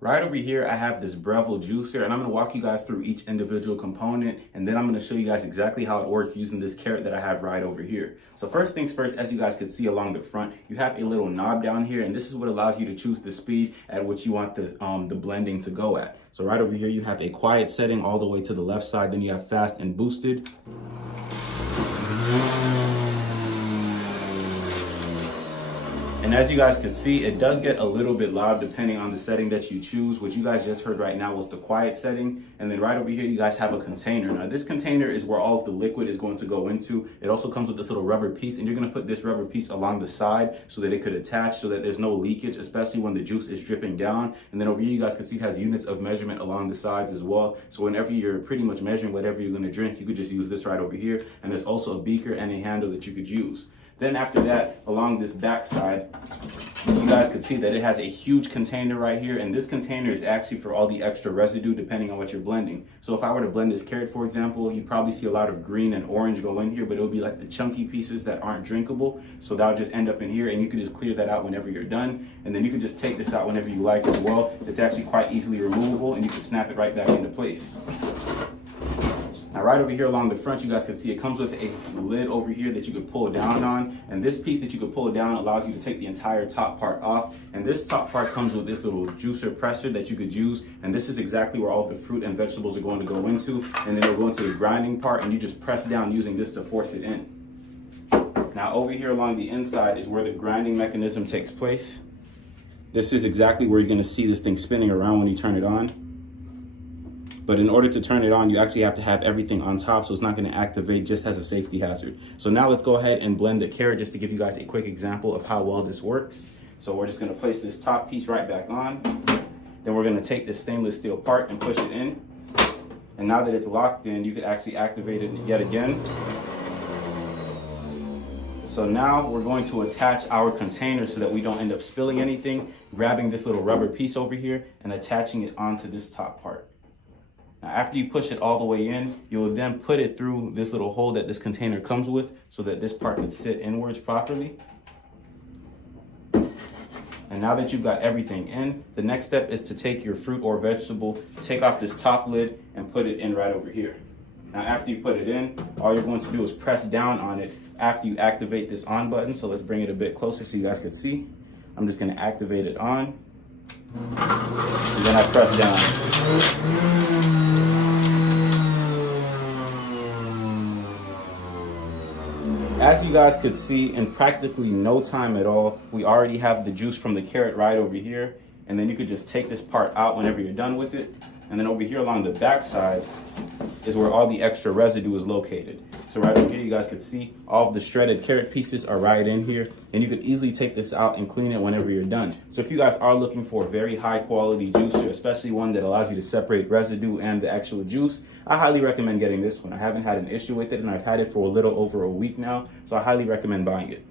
Right over here, I have this Breville juicer, and I'm gonna walk you guys through each individual component, and then I'm gonna show you guys exactly how it works using this carrot that I have right over here. So first things first, as you guys could see along the front, you have a little knob down here, and this is what allows you to choose the speed at which you want the blending to go at. So right over here, you have a quiet setting all the way to the left side, then you have fast and boosted. And as you guys can see, it does get a little bit loud depending on the setting that you choose. What you guys just heard right now was the quiet setting. And then right over here, you guys have a container. Now this container is where all of the liquid is going to go into. It also comes with this little rubber piece, and you're gonna put this rubber piece along the side so that it could attach so that there's no leakage, especially when the juice is dripping down. And then over here, you guys can see it has units of measurement along the sides as well. So whenever you're pretty much measuring whatever you're gonna drink, you could just use this right over here. And there's also a beaker and a handle that you could use. Then after that, along this back side, you guys could see that it has a huge container right here, and this container is actually for all the extra residue depending on what you're blending. So if I were to blend this carrot, for example, you'd probably see a lot of green and orange go in here, but it'll be like the chunky pieces that aren't drinkable. So that'll just end up in here, and you can just clear that out whenever you're done. And then you can just take this out whenever you like as well. It's actually quite easily removable, and you can snap it right back into place. Now right over here along the front, you guys can see it comes with a lid over here that you could pull down on. And this piece that you could pull down allows you to take the entire top part off. And this top part comes with this little juicer presser that you could use. And this is exactly where all of the fruit and vegetables are going to go into. And then it'll go into the grinding part, and you just press down using this to force it in. Now over here along the inside is where the grinding mechanism takes place. This is exactly where you're gonna see this thing spinning around when you turn it on. But in order to turn it on, you actually have to have everything on top, so it's not gonna activate just as a safety hazard. So now let's go ahead and blend the carrot just to give you guys a quick example of how well this works. So we're just gonna place this top piece right back on. Then we're gonna take this stainless steel part and push it in. And now that it's locked in, you can actually activate it yet again. So now we're going to attach our container so that we don't end up spilling anything, grabbing this little rubber piece over here and attaching it onto this top part. Now, after you push it all the way in, you will then put it through this little hole that this container comes with so that this part can sit inwards properly. And now that you've got everything in, the next step is to take your fruit or vegetable, take off this top lid and put it in right over here. Now, after you put it in, all you're going to do is press down on it after you activate this on button. So let's bring it a bit closer so you guys can see. I'm just gonna activate it on. And then I press down. As you guys could see, in practically no time at all, we already have the juice from the carrot right over here. And then you could just take this part out whenever you're done with it. And then over here along the back side is where all the extra residue is located. So right over here, you guys could see all of the shredded carrot pieces are right in here. And you could easily take this out and clean it whenever you're done. So if you guys are looking for a very high quality juicer, especially one that allows you to separate residue and the actual juice, I highly recommend getting this one. I haven't had an issue with it, and I've had it for a little over a week now. So I highly recommend buying it.